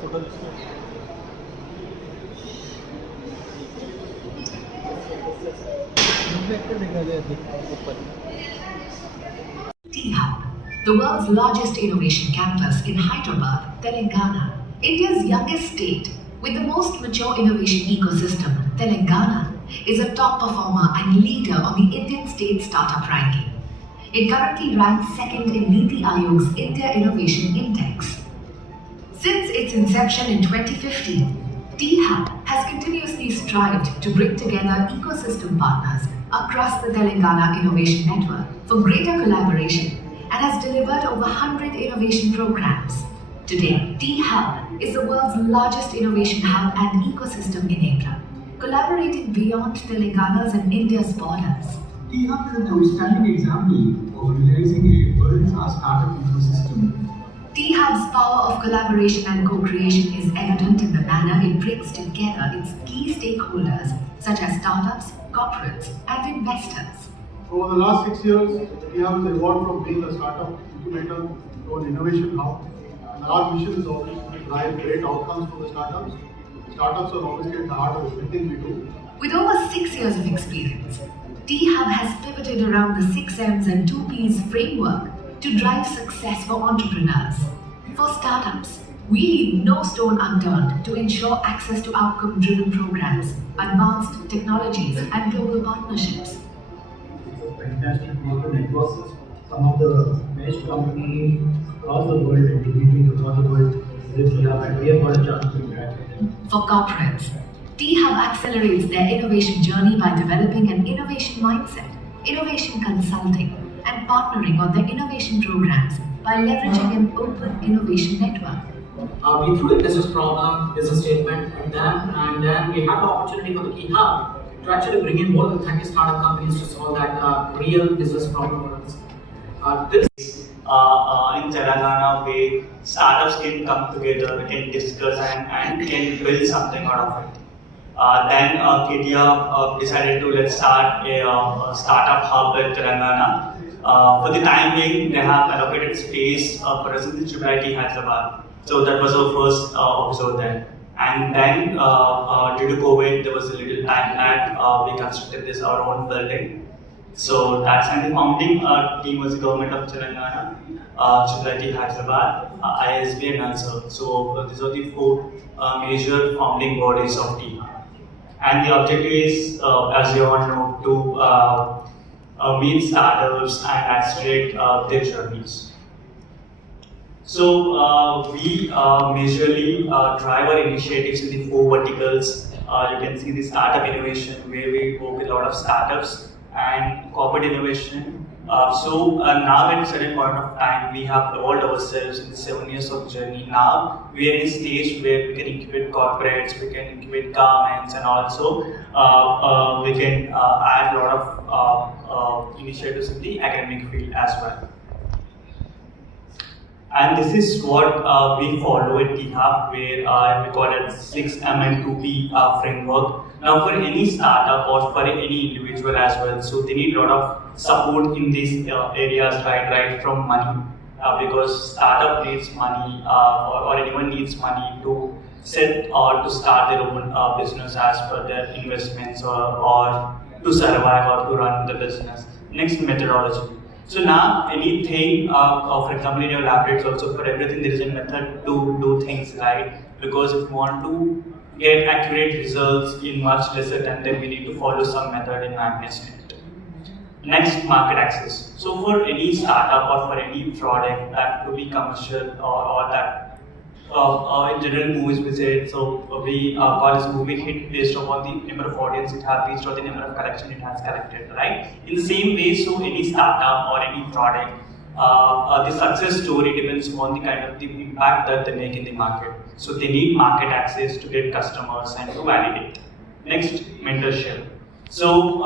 T-Hub, the world's largest innovation campus in Hyderabad, Telangana, India's youngest state with the most mature innovation ecosystem. Telangana is a top performer and leader on the Indian State Startup Ranking. It currently ranks second in Niti Aayog's India Innovation Index. Since its inception in 2015, T-Hub has continuously strived to bring together ecosystem partners across the Telangana Innovation Network for greater collaboration and has delivered over 100 innovation programs. Today, T-Hub is the world's largest innovation hub and ecosystem enabler, collaborating beyond Telangana's and India's borders. T-Hub is an outstanding example of realizing a world-class startup ecosystem. T-Hub's power of collaboration and co-creation is evident in the manner it brings together its key stakeholders such as startups, corporates, and investors. Over the last 6 years, T-Hub has evolved from being a startup incubator to an innovation hub. And our mission is always to drive great outcomes for the startups. Startups are obviously at the heart of everything we do. With over 6 years of experience, T-Hub has pivoted around the 6 M's and 2 P's framework to drive success for entrepreneurs. For startups, we leave no stone unturned to ensure access to outcome-driven programs, advanced technologies, and global partnerships. It's a fantastic network. Some of the best companies across the world and individuals across the world visit T-Hub, and we have got a chance to interact with them. For corporates, T-Hub accelerates their innovation journey by developing an innovation mindset, innovation consulting, and partnering on their innovation programs by leveraging an open innovation network. We threw a business problem, business statement at them, and then we had the opportunity for the T-Hub to actually bring in more than 30 startup companies to solve that real business problem for us. In Telangana, where startups can come together, can discuss and can build something out of it. Then KTR decided to let's start a startup hub in Telangana. For the time being, they have allocated space for us in the IIC Hyderabad. So that was our first episode there. And then due to COVID, there was a little time lag. We constructed this our own building. So that's, and the founding team was the government of Telangana, IIC Hyderabad, ISB and NALSA. So these are the 4 major founding bodies of T-Hub. And the objective is, as you all know, to meet startups and accelerate their journeys. So we majorly drive our initiatives in the 4 verticals. You can see the startup innovation, where we work with a lot of startups, and corporate innovation. So now at a certain point of time, we have evolved ourselves in the 7 years of journey. Now we are in a stage where we can incubate corporates, we can incubate garments, and also we can add a lot of initiatives in the academic field as well. And this is what we follow at T-Hub, where we call it 6M and 2P framework. Now for any startup or for any individual as well, so they need a lot of support in these areas, right from money, because startup needs money or anyone needs money to set or to start their own business as per their investments or to survive or to run the business. Next, methodology. So now anything, for example in your laboratories also, for everything there is a method to do things right, because if you want to get accurate results in much lesser time, then we need to follow some method in madness in it. Next, market access. So for any startup or for any product that to be commercial or that in general movies visit, so we call this movie hit based upon the number of audience it has reached or the number of collection it has collected, right? In the same way, so any startup or any product, the success story depends on the kind of the impact that they make in the market. So they need market access to get customers and to validate. Next, mentorship. So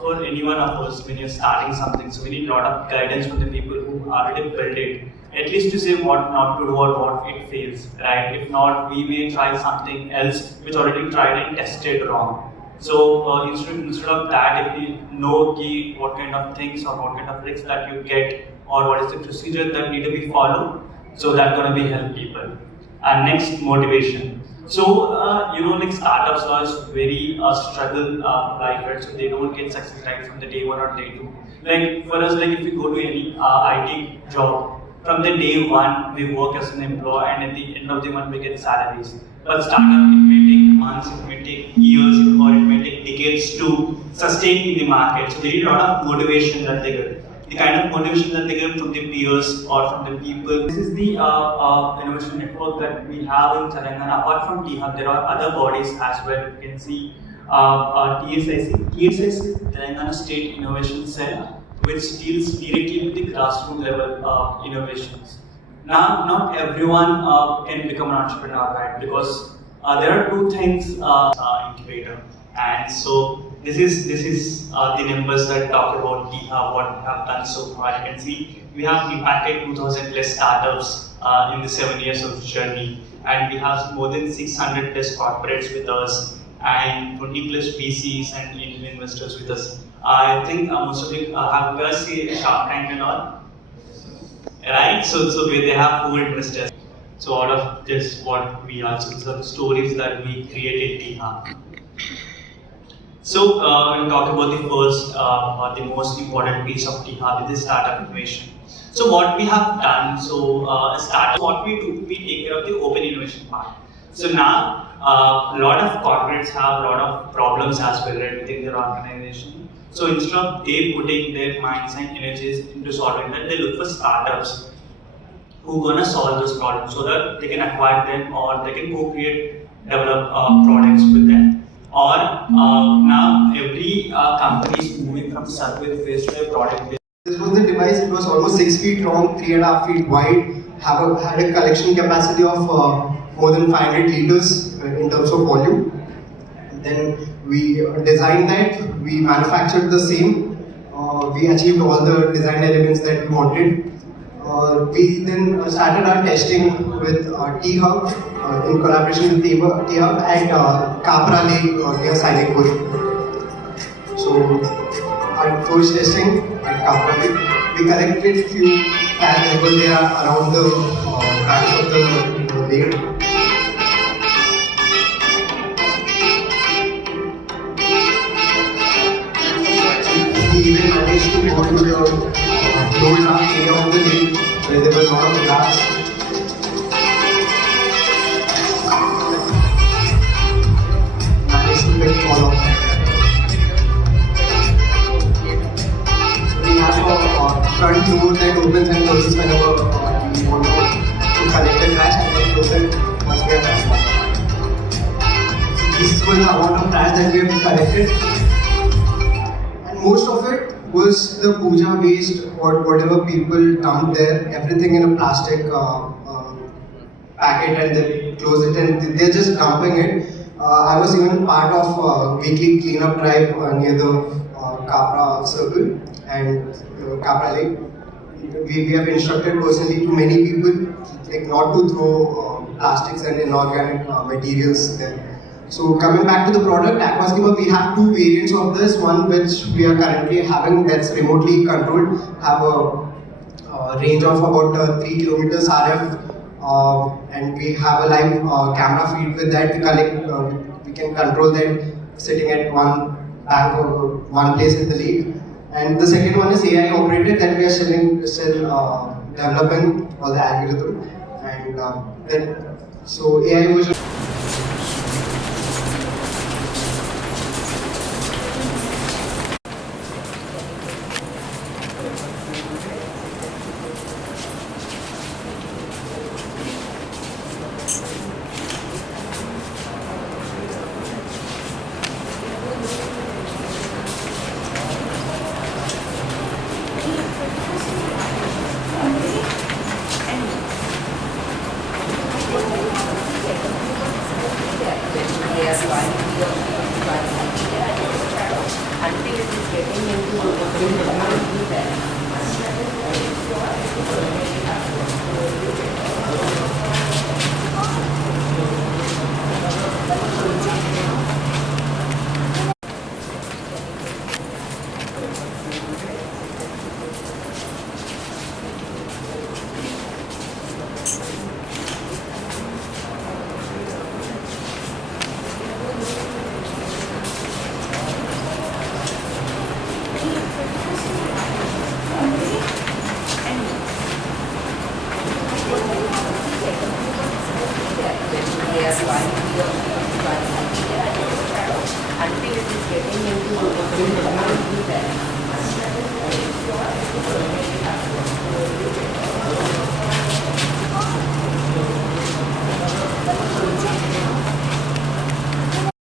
for any one of us, when you're starting something, so we need a lot of guidance from the people who already built it, at least to say what not to do or what it fails, right? If not, we may try something else which already tried and tested wrong. So instead of that, if we know what kind of things or what kind of risks that you get or what is the procedure that need to be followed, so that's going to be help people. Next, motivation. So, like startups are very struggle life, right? So they don't get success right from the day one or day two. Like for us, like if we go to any IT job, from the day one we work as an employee, and at the end of the month we get salaries. But startup, it may take months, it may take years, or it may take decades to sustain in the market. So they need a lot of motivation that they get. The kind of motivation that they get from the peers or from the people. This is the innovation network that we have in Telangana. Apart from T-Hub, there are other bodies as well. You can see TSIC. TSIC is Telangana State Innovation Cell, which deals directly with the grassroots level innovations. Now, not everyone can become an entrepreneur, right? Because there are two things incubator, and so this is the numbers that talk about what we have done so far. You can see we have impacted 2,000 plus startups in the 7 years of journey, and we have more than 600 plus corporates with us, and 20 plus VCs and angel investors with us. I think most of you have guys seen Shark Tank and all, right? So they have 4 investors. So out of this, what we are, so the stories that we created T-Hub. So we'll talk about the first, the most important piece of T-Hub, is the startup innovation. So what we have done, so startup, what we do, we take care of the open innovation part. So now a lot of corporates have a lot of problems as well, right, within their organization. So instead of they putting their minds and energies into solving that, they look for startups who are gonna solve those problems so that they can acquire them or they can co-create, develop products with them. Or now every company is moving from service-based to a product-based. This was the device. It was almost 6 feet long, 3.5 feet wide. Had a collection capacity of more than 500 liters in terms of volume. Then we designed that. We manufactured the same. We achieved all the design elements that we wanted. We then started our testing with T-Hub in collaboration with T-Hub at Capra Lake near Sailipur. So our first testing at Capra Lake, we collected few tags that were there around the banks of the lake. We even managed to go to the lower area of the lake where there was a lot of grass. Managed to pick all of that. So we have a front door that opens and closes whenever we want to collect the trash, and then close it once we are done. So this was the amount of trash that we have collected. Most of it was the puja waste or whatever people dumped there, everything in a plastic packet, and they close it and they're just dumping it. I was even part of a weekly cleanup drive near the Capra circle and Capra Lake. We have instructed personally to many people like not to throw plastics and inorganic materials there. So coming back to the product, Aquascaper, we have 2 variants of this. One which we are currently having that's remotely controlled, have a range of about 3 kilometers RF, and we have a live camera feed with that. We can control that sitting at one bank or one place in the lake. And the second one is AI operated that we are still developing for the algorithm. And so AI version. time.